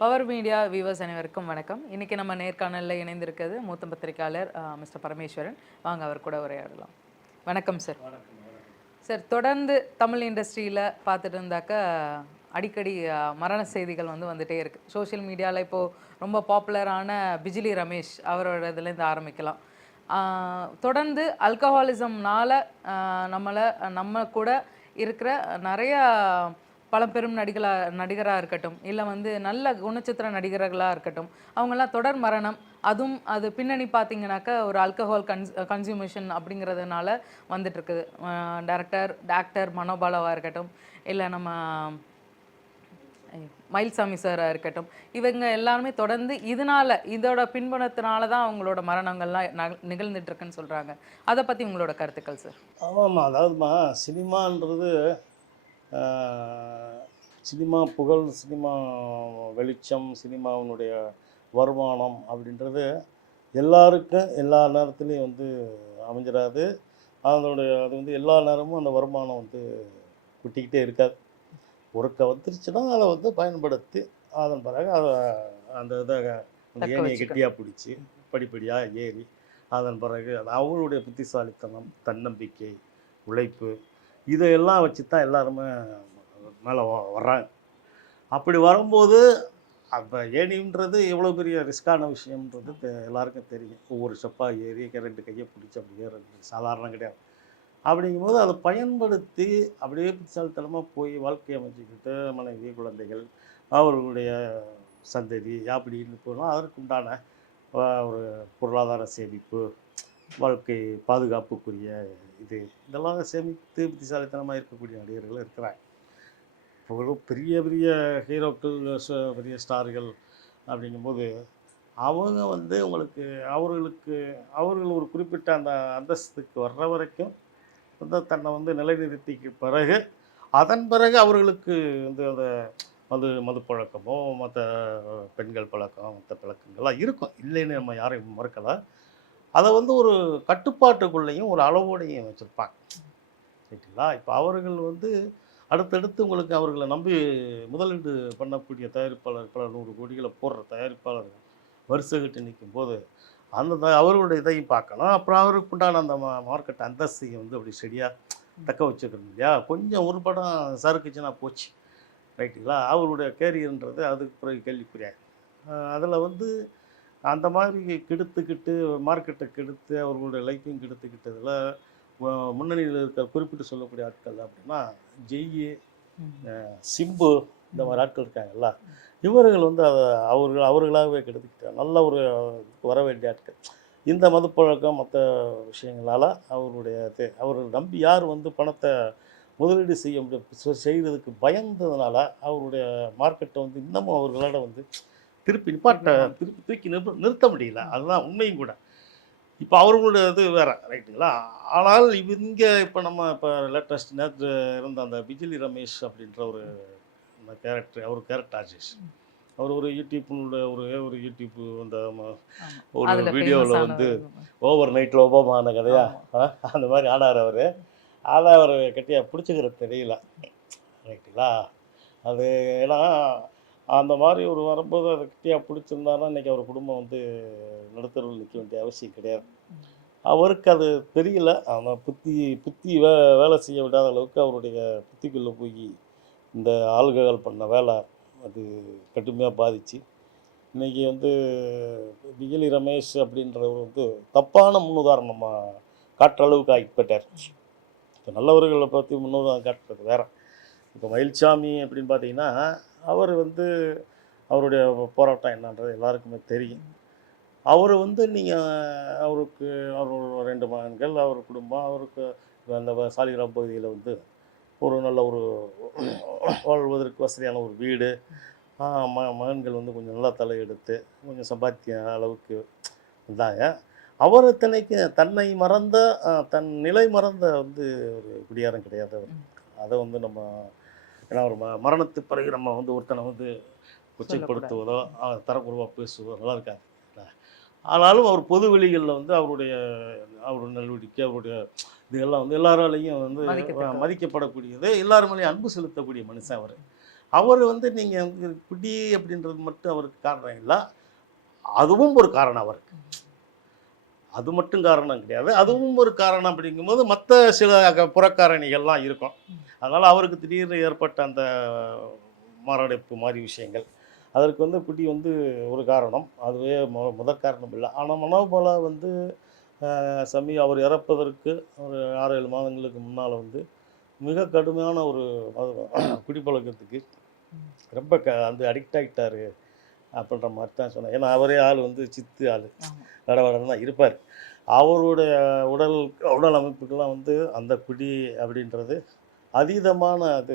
Power media viewers அனைவருக்கும் வணக்கம். இன்னைக்கு நம்ம நேர்காணலில் இணைந்திருக்கிறது மூத்த பத்திரிகையாளர் மிஸ்டர் பரமேஸ்வரன். வாங்க அவர் கூட உரையாடலாம். வணக்கம் சார். சார், தொடர்ந்து தமிழ் இண்டஸ்ட்ரியில் பார்த்துட்டு இருந்தாக்கா அடிக்கடி மரண செய்திகள் வந்துட்டே இருக்குது. சோஷியல் மீடியாவில் இப்போது ரொம்ப பாப்புலரான பிஜிலி ரமேஷ் அவரோட இதுலேருந்து ஆரம்பிக்கலாம். தொடர்ந்து அல்கஹாலிசம்னால நம்ம கூட இருக்கிற நிறைய பழம்பெரும் நடிகராக இருக்கட்டும், இல்லை நல்ல குணச்சித்திர நடிகர்களாக இருக்கட்டும், அவங்கெல்லாம் தொடர் மரணம். அதுவும் அது பின்னணி பார்த்தீங்கன்னாக்கா ஒரு ஆல்கஹால் கன்சியூமேஷன் அப்படிங்கிறதுனால வந்துட்டுருக்குது. டாக்டர் மனோபாலாவாக இருக்கட்டும், இல்லை நம்ம மயில்சாமி சாராக இருக்கட்டும், இவங்க எல்லாருமே தொடர்ந்து இதோட பின்புலத்தினால தான் அவங்களோட மரணங்கள்லாம் நிகழ்ந்துட்டுருக்குன்னு சொல்கிறாங்க. அதை பற்றி உங்களோட கருத்துக்கள் சார்? ஆமாம்மா, அதாவதுமா சினிமான்றது சினிமா புகழ், சினிமா வெளிச்சம், சினிமாவினுடைய வருமானம் அப்படின்றது எல்லாருக்கும் எல்லா நேரத்துலையும் அமைஞ்சிடாது. அது எல்லா நேரமும் அந்த வருமானம் கொட்டிக்கிட்டே இருக்காது. ஒருக்க வந்துருச்சுன்னா அதை பயன்படுத்தி அதன் பிறகு அதை அந்த அந்த ஏணியை கெட்டியாக பிடிச்சி படிப்படியாக ஏறி அதன் பிறகு அவங்களுடைய புத்திசாலித்தனம், தன்னம்பிக்கை, உழைப்பு, இதையெல்லாம் வச்சு தான் எல்லாருமே மேலே வர்றாங்க. அப்படி வரும்போது அப்போ ஏணின்றது எவ்வளோ பெரிய ரிஸ்க்கான விஷயம்ன்றது எல்லாருக்கும் தெரியும். ஒவ்வொரு ஸ்டெப்பாக ஏறி 2 கையை பிடிச்சி அப்படி ஏறுறது சாதாரணம் கிடையாது. அப்படிங்கும்போது அதை பயன்படுத்தி அப்படியே புத்திசாலித்தனமாக போய் வாழ்க்கையை அமைச்சிக்கிட்டு மனைவி, குழந்தைகள், அவர்களுடைய சந்ததி அப்படின்னு போனால் அதற்குண்டான ஒரு பொருளாதார சேமிப்பு, வாழ்க்கை பாதுகாப்புக்குரிய இதெல்லாம் சேமித்து புத்திசாலித்தனமாக இருக்கக்கூடிய நடிகர்கள் இருக்கிறாங்க. இப்போ பெரிய பெரிய ஹீரோக்கள், பெரிய ஸ்டார்கள் அப்படிங்கும்போது அவங்க அவர்கள் ஒரு குறிப்பிட்ட அந்த அந்தஸ்துக்கு வர்ற வரைக்கும் தன்னை நிலைநிறுத்திக்கு பிறகு அதன் பிறகு அவர்களுக்கு அந்த மது பழக்கமோ மற்ற பெண்கள் பழக்கம், மற்ற பழக்கங்கள்லாம் இருக்கும். இல்லைன்னு நம்ம யாரையும் மறுக்கலை. அதை ஒரு கட்டுப்பாட்டுக்குள்ளேயும் ஒரு அளவோடையும் வச்சுருப்பாங்க. ரைட்டுங்களா? இப்போ அவர்கள் அடுத்தடுத்து அவர்களை நம்பி முதலீடு பண்ணக்கூடிய தயாரிப்பாளர், பல 100 கோடிகளை போடுற தயாரிப்பாளர்கள் வரிசைகிட்டு நிற்கும் போது அவர்களுடைய இதையும் பார்க்கணும். அப்புறம் அவருக்கு உண்டான அந்த மார்க்கெட் அந்தஸ்தையும் அப்படி செடியாக தக்க வச்சுக்கணும் இல்லையா? கொஞ்சம் ஒரு படம் சறுக்குச்சுன்னா போச்சு. ரைட்டுங்களா? அவருடைய கேரியர்ன்றது அதுக்கு பிறகு கேள்விக்குரியாது. அதில் அந்த மாதிரி கெடுத்துக்கிட்டு மார்க்கெட்டை கெடுத்து அவர்களுடைய லைஃப்பையும் கெடுத்துக்கிட்டதில் முன்னணியில் இருக்கிற குறிப்பிட்டு சொல்லக்கூடிய ஆட்கள் அப்படின்னா ஜெய்யி, சிம்பு, இந்த மாதிரி ஆட்கள் இருக்காங்கல்ல, இவர்கள் அதை அவர்களாகவே கெடுத்துக்கிட்டாங்க. நல்ல ஒரு வர வேண்டிய ஆட்கள் இந்த மதுப்பழக்கம் மற்ற விஷயங்களால் அவர்கள் நம்பி யார் பணத்தை முதலீடு செய்கிறதுக்கு பயந்ததுனால அவருடைய மார்க்கெட்டை இன்னமும் அவர்களால் திருப்பி தூக்கி நிறுத்த முடியல. அதுதான் உண்மையும் கூட. இப்போ அவர்களுடைய வேறு, ரைட்டுங்களா? ஆனால் இங்கே இப்போ லேட்டஸ்ட் நேற்று இருந்த அந்த பிஜிலி ரமேஷ் அப்படின்ற ஒரு கேரக்டர் ஆர்டிஸ்ட். அவர் ஒரு யூடியூப்னுடைய ஒரு யூடியூப் ஒரு வீடியோவில் ஓவர் நைட்டில் ஒபாமான கதையா அந்த மாதிரி ஆனார் அவர். அதை அவர் கட்டியாக பிடிச்சிக்கிறது தெரியல. ரைட்டுங்களா? அது ஏன்னா அந்த மாதிரி ஒரு வரும்போது அதை கட்டியாக பிடிச்சிருந்தாருன்னா இன்றைக்கி அவர் குடும்பம் நடுத்தருவில் நிற்க வேண்டிய அவசியம் கிடையாது. அவருக்கு அது தெரியல. ஆனால் புத்தி வேலை செய்ய விடாத அளவுக்கு அவருடைய புத்திக்குள்ளே போய் இந்த ஆல்கஹால் பண்ண வேலை அது கடுமையாக பாதிச்சு இன்றைக்கி பிஜிலி ரமேஷ் அப்படின்றவர் தப்பான முன்னுதாரணமாக காட்டுற அளவுக்கு ஆகிப்பட்டார். இப்போ நல்லவர்களை பற்றி முன்னுதாரணம் காட்டுறது வேறு. இப்போ மயில்சாமி அப்படின்னு பார்த்தீங்கன்னா அவர் அவருடைய போராட்டம் என்னன்றது எல்லாருக்குமே தெரியும். அவர் நீங்கள் அவருக்கு அவரோட 2 மகன்கள், அவர் குடும்பம், அவருக்கு அந்த சாலிகிராம் பகுதியில் ஒரு நல்ல ஒரு வாழ்வதற்கு வசதியான ஒரு வீடு, மகன்கள் கொஞ்சம் நல்லா தலையெடுத்து கொஞ்சம் சம்பாத்திய அளவுக்கு இருந்தாங்க. அவர் தன்னை மறந்த தன் நிலை மறந்த ஒரு குடியாரம் கிடையாது அவர். அதை நம்ம ஏன்னா ஒரு மரணத்துக்கு பிறகு நம்ம ஒருத்தனை கொச்சைப்படுத்துவதோ தரக்குறைவாக பேசுவதோ நல்லா இருக்காது. ஆனாலும் அவர் பொது வெளிகளில் அவருடைய நடவடிக்கை, அவருடைய இதெல்லாம் எல்லாராலையும் மதிக்கப்படக்கூடியது, எல்லாருமேலேயும் அன்பு செலுத்தக்கூடிய மனுஷன் அவர். அவர் வந்து நீங்கள் குடி அப்படின்றது மட்டும் அவருக்கு காரணம் இல்லை, அதுவும் ஒரு காரணம் அவருக்கு. அது மட்டும் காரணம் கிடையாது, அதுவும் ஒரு காரணம். அப்படிங்கும்போது மற்ற சில புறக்காரணிகள்லாம் இருக்கும். அதனால் அவருக்கு திடீர்னு ஏற்பட்ட அந்த மாரடைப்பு மாதிரி விஷயங்கள், அதற்கு வந்து குடி வந்து ஒரு காரணம். அதுவே முதற் காரணம் இல்லை. ஆனால் மனோபாலா வந்து அவர் இறப்பதற்கு ஒரு 6-7 மாதங்களுக்கு முன்னால் வந்து மிக கடுமையான ஒரு குடிப்பழக்கத்துக்கு ரொம்ப வந்து அடிக்ட் ஆகிட்டாரு அப்படின்ற மாதிரி தான் சொன்னேன். ஏன்னா அவரே ஆள் வந்து சித்து ஆள், வடவடன்னு தான் இருப்பார். அவருடைய உடல் அமைப்புக்கெல்லாம் வந்து அந்த குடி அப்படின்றது அதீதமான அது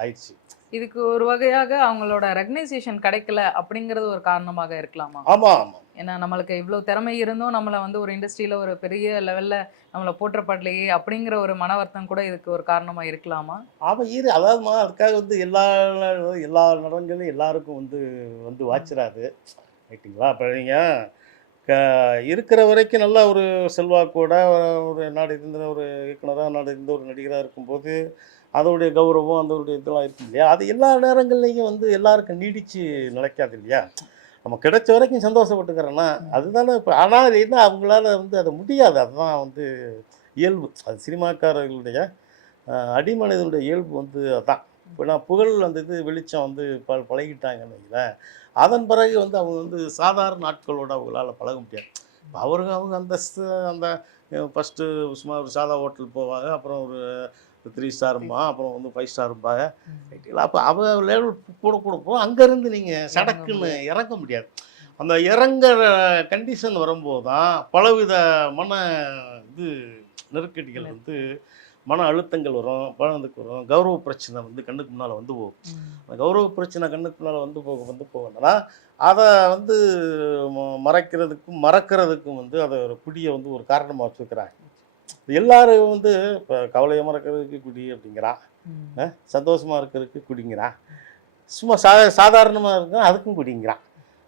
ஆயிடுச்சு. இதுக்கு ஒரு வகையாக அவங்களோட ரெகனைசேஷன் கிடைக்கல அப்படிங்கிறது ஒரு காரணமாக இருக்கலாமா? ஆமாம் ஆமாம். ஏன்னா நம்மளுக்கு இவ்வளோ திறமை இருந்தும் நம்மளை வந்து ஒரு இண்டஸ்ட்ரியில் ஒரு பெரிய லெவலில் நம்மளை போற்றப்படலையே அப்படிங்கிற ஒரு மன வருத்தம் கூட இதுக்கு ஒரு காரணமாக இருக்கலாமா? அவன் அதாவதுமா அதுக்காக வந்து எல்லா எல்லா நடன்களையும் எல்லாருக்கும் வந்து வந்து வாச்சிடாது, ரைட்டுங்களா? அப்போ நீங்கள் இருக்கிற வரைக்கும் நல்லா ஒரு செல்வாக்கோட ஒரு நாடு இருந்த ஒரு இயக்குனராக, நாடு இருந்த ஒரு நடிகராக இருக்கும்போது அதோடைய கௌரவம் அதோடைய இதெல்லாம் இருக்கும் இல்லையா? அது எல்லா நேரங்கள்லையும் வந்து எல்லாருக்கும் நீடித்து நிலைக்காது இல்லையா? நம்ம கிடைச்ச வரைக்கும் சந்தோஷப்பட்டுக்கிறேன்னா அதுதானே இப்போ. ஆனால் அது என்ன, அவங்களால வந்து அது முடியாது. அதுதான் வந்து இயல்பு. அது சினிமாக்காரர்களுடைய அடிமனிதனுடைய இயல்பு வந்து அதான். இப்போ நான் புகழ் அந்த வெளிச்சம் வந்து பழகிட்டாங்கன்னு வைங்களேன், அதன் பிறகு வந்து அவங்க வந்து சாதாரண ஆட்களோட அவங்களால பழக முடியாது. இப்போ அவங்க அந்த ஃபஸ்ட்டு சும்மா ஒரு சாதா ஹோட்டல் போவாங்க, அப்புறம் ஒரு 3 ஸ்டாரும்பா, அப்புறம் வந்து 5 ஸ்டாரும்பாங்க, ரைட்டுங்களா? அப்போ அவங்க லெவல் கூட கூட போகும். அங்கேருந்து நீங்கள் சடக்குன்னு இறங்க முடியாது. அந்த இறங்குற கண்டிஷன் வரும்போது தான் பலவித மன இது நெருக்கடிகள் வந்து, மன அழுத்தங்கள் வரும், பழந்துக்கு வரும். கௌரவ பிரச்சனை வந்து கண்ணுக்கு முன்னால் வந்து போகும். அந்த கௌரவ பிரச்சனை கண்ணுக்கு முன்னால் வந்து போகணும்னா அதை வந்து மறக்கிறதுக்கும் வந்து அதை ஒரு குடியை வந்து ஒரு காரணமாக வச்சுருக்கிறாங்க. எல்லாரும் வந்து இப்போ கவலையை மறக்கிறதுக்கு குடி அப்படிங்கிறான், சந்தோஷமாக இருக்கிறதுக்கு குடிங்கிறான், சும்மா சாதாரணமாக இருக்கா அதுக்கும் குடிங்கிறான்.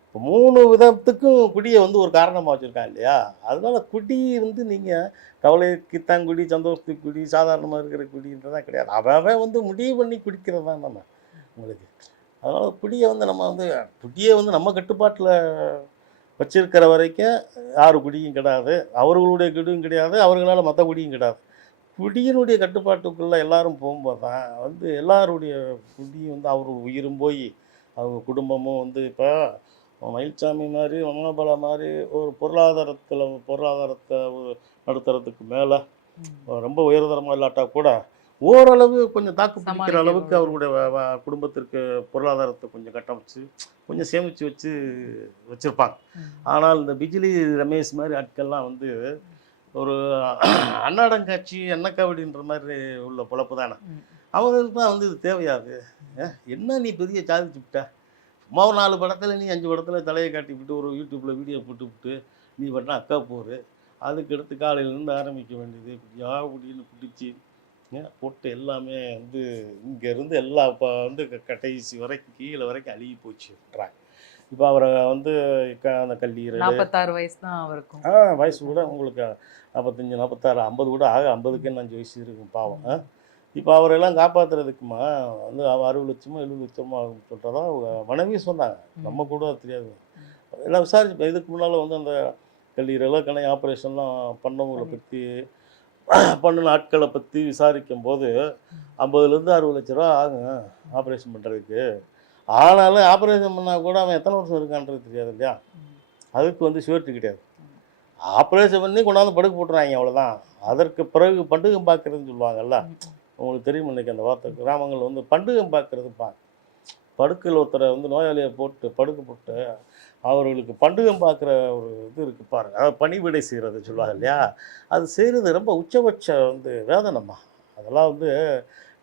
இப்போ 3 விதத்துக்கும் குடியை வந்து ஒரு காரணமாக வச்சுருக்காங்க இல்லையா? அதனால குடி வந்து நீங்கள் கவலைக்குத்தான் குடி, சந்தோஷத்துக்கு குடி, சாதாரணமாக இருக்கிற குடின்றதான் கிடையாது. அவன் வந்து முடிவு பண்ணி குடிக்கிறது தான் நம்ம உங்களுக்கு. அதனால் குடியை வந்து குடியை வந்து நம்ம கட்டுப்பாட்டில் வச்சிருக்கிற வரைக்கும் யார் குடியும் கிடையாது, அவர்களுடைய குடியும் கிடையாது, அவர்களால் மற்ற குடியும் கிடையாது. குடியினுடைய கட்டுப்பாட்டுக்குள்ளே எல்லாரும் போகும்போது தான் வந்து எல்லாருடைய குடியும் வந்து அவர் உயிரும் போய் அவங்க குடும்பமும் வந்து இப்போ மயில்சாமி மாதிரி, மனோபாலா மாதிரி ஒரு பொருளாதாரத்தை நடுத்தரத்துக்கு மேலே ரொம்ப உயர்தரமாக இல்லாட்டா கூட ஓரளவு கொஞ்சம் தாக்கு பிடிக்கிற அளவுக்கு அவருடைய குடும்பத்திற்கு பொருளாதாரத்தை கொஞ்சம் கட்டமைச்சு கொஞ்சம் சேமித்து வச்சுருப்பாங்க. ஆனால் இந்த பிஜிலி ரமேஷ் மாதிரி ஆட்கள்லாம் வந்து ஒரு அன்னாடங்காட்சி அன்னக்காவடின்ற மாதிரி உள்ள பொழப்பு தானே. அவங்களுக்கு தான் வந்து இது தேவையாது. என்ன நீ பெரிய சாதிச்சுக்கிட்ட, சும்மா ஒரு 4 படத்தில் நீ 5 படத்தில் தலையை காட்டிவிட்டு ஒரு யூடியூப்பில் வீடியோ போட்டுவிட்டு நீ பண்ண அக்கா போரு, அதுக்கு எடுத்து காலையிலேருந்து ஆரம்பிக்க வேண்டியது இப்படியா அப்படின்னு பிடிச்சி போட்டு எல்லாமே வந்து இங்கேருந்து எல்லா இப்போ வந்து கடைசி வரைக்கும் கீழே வரைக்கும் அழுகி போச்சுன்றாங்க. இப்போ அவரை வந்து அந்த கல்லீரல் 46 வயசு தான் அவருக்கும். வயசு கூட உங்களுக்கு 45, 46, 50 கூட ஆக 50க்கு 5 வயசு இருக்கும் பாவம். இப்போ அவரெல்லாம் காப்பாற்றுறதுக்குமா வந்து 60 லட்சமோ 70 லட்சமோ ஆகும் சொல்கிறதா மனைவி சொன்னாங்க. நம்ம கூட தெரியாது. எல்லாம் விசாரிச்சு இதுக்கு முன்னால் வந்து அந்த கல்லீரல் கணை ஆப்ரேஷன்லாம் பண்ணவங்களை பற்றி பண்ணின ஆட்களை பற்றி விசாரிக்கும் போது 50லேருந்து 60 லட்ச ரூபா ஆகும் ஆப்ரேஷன் பண்ணுறதுக்கு. ஆனாலும் ஆப்ரேஷன் பண்ணால் கூட அவன் எத்தனை வருஷம் இருக்கான்றது தெரியாது இல்லையா? அதுக்கு வந்து ஷூரிட்டி கிடையாது. ஆப்ரேஷன் பண்ணி கொண்டாந்து படுக்க போட்டுறாங்க, அவ்வளோதான். அதற்கு பிறகு பண்டுகம் பார்க்குறதுன்னு சொல்லுவாங்கல்ல, உங்களுக்கு தெரியும் இன்றைக்கி அந்த வார்த்தை. கிராமங்கள் வந்து பண்டுகம் பார்க்குறதுப்பாங்க. படுக்கையில் ஒருத்தரை வந்து நோயாளியை போட்டு படுக்க போட்டு அவர்களுக்கு பண்டுகம் பார்க்குற ஒரு இது இருக்குது பாருங்கள், அதாவது பணிவிடை செய்கிறது சொல்லுவாங்க இல்லையா? அது செய்கிறது ரொம்ப உச்சபட்ச வந்து வேதனைம்மா. அதெல்லாம் வந்து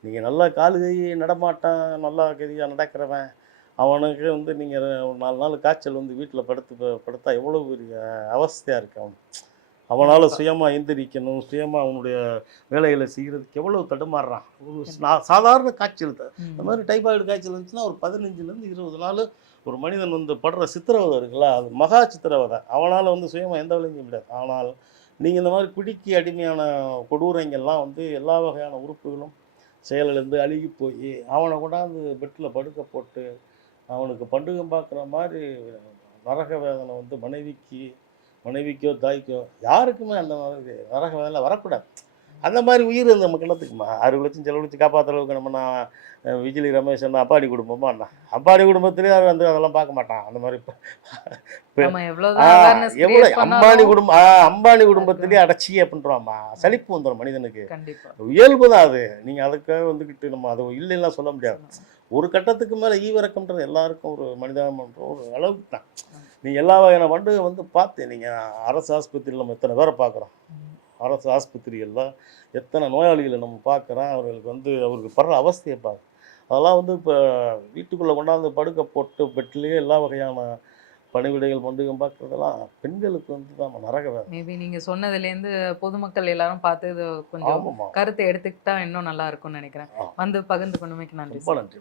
நீங்கள் நல்லா காலு கை நடமாட்டான் நல்லா கதியாக நடக்கிறவன் அவனுக்கு வந்து நீங்கள் ஒரு 4 நாள் காய்ச்சல் வந்து வீட்டில் படுத்தா எவ்வளோ பெரிய அவஸ்தையாக இருக்கு. அவனால் சுயமாக எந்திரிக்கணும், சுயமாக அவனுடைய வேலைகளை செய்கிறதுக்கு எவ்வளோ தடுமாறுறான். ஒரு சாதாரண காய்ச்சல் இந்த மாதிரி டைபாய்டு காய்ச்சல் இருந்துச்சுன்னா ஒரு 15லேருந்து 20 நாள் ஒரு மனிதன் வந்து படுற சித்திரவதை இருக்குல்ல, அது மகா சித்திரவதை. அவனால் வந்து சுயமாக எந்த வேலையும் செய்ய முடியாது. ஆனால் நீங்கள் இந்த மாதிரி குடிக்கு அடிமையான கொடூரங்கள்லாம் வந்து எல்லா வகையான உறுப்புகளும் செயலிழந்து அழுகி போய் அவனை கொண்டாந்து பெட்டில் படுக்க போட்டு அவனுக்கு பண்டுகம் பார்க்குற மாதிரி நரக வேதனை வந்து மனைவிக்கோ தாய்க்கோ யாருக்குமே அந்த மாதிரி நரக வேதனை வரக்கூடாது. அந்த மாதிரி உயிர் இந்த மக்களத்துக்குமா 6 லட்சம் செலவழித்து காப்பாற்றுற அளவுக்கு நம்ம விஜிலி ரமேஷ் அண்ணா அப்பாடி குடும்பமா அண்ணா அப்பாடி குடும்பத்திலேயே அவர் வந்து அதெல்லாம் பார்க்க மாட்டான். அந்த மாதிரி நம்ம எவ்வளவுதான் awareness எவ்வளோ create அம்பானி பண்ணாலும் அம்பானி குடும்பத்திலேயே அடைச்சி அப்படின்றாமா சலிப்பு வந்துடும் மனிதனுக்கு. கண்டிப்பா இயல்பு தான் அது. நீங்கள் அதுக்காக வந்துக்கிட்டு நம்ம அதை இல்லைன்னா சொல்ல முடியாது. ஒரு கட்டத்துக்கு மேலே ஈவிரக்கம்ன்றது எல்லாருக்கும் ஒரு மனிதாபம்ன்ற ஒரு அளவுக்கு தான். நீங்கள் எல்லா வகையான வண்டுகை வந்து பார்த்து நீங்கள் அரசு ஆஸ்பத்திரியில் நம்ம எத்தனை பேரை பார்க்குறோம். அரசு ஆஸ்பத்திரியெல்லாம் எத்தனை நோயாளிகளை நம்ம பார்க்குறோம். அவர்களுக்கு வந்து அவருக்கு படுற அவஸ்தையை பார்க்க அதெல்லாம் வந்து இப்போ வீட்டுக்குள்ளே கொண்டாந்து படுக்க போட்டு பெட்லேயே எல்லா வகையான பணிவிடைகள் வண்டுகம் பார்க்குறதெல்லாம் பெண்களுக்கு வந்து தான் நரக வேலை. மேபி நீங்க சொன்னதுலேருந்து பொதுமக்கள் எல்லாரும் பார்த்து இது கொஞ்சம் ஆமாம்மா, கருத்தை எடுத்துக்கிட்டா இன்னும் நல்லா இருக்கும்னு நினைக்கிறேன். வந்து பகிர்ந்து கொண்டமைக்கு நன்றி ரொம்ப சார். நன்றி.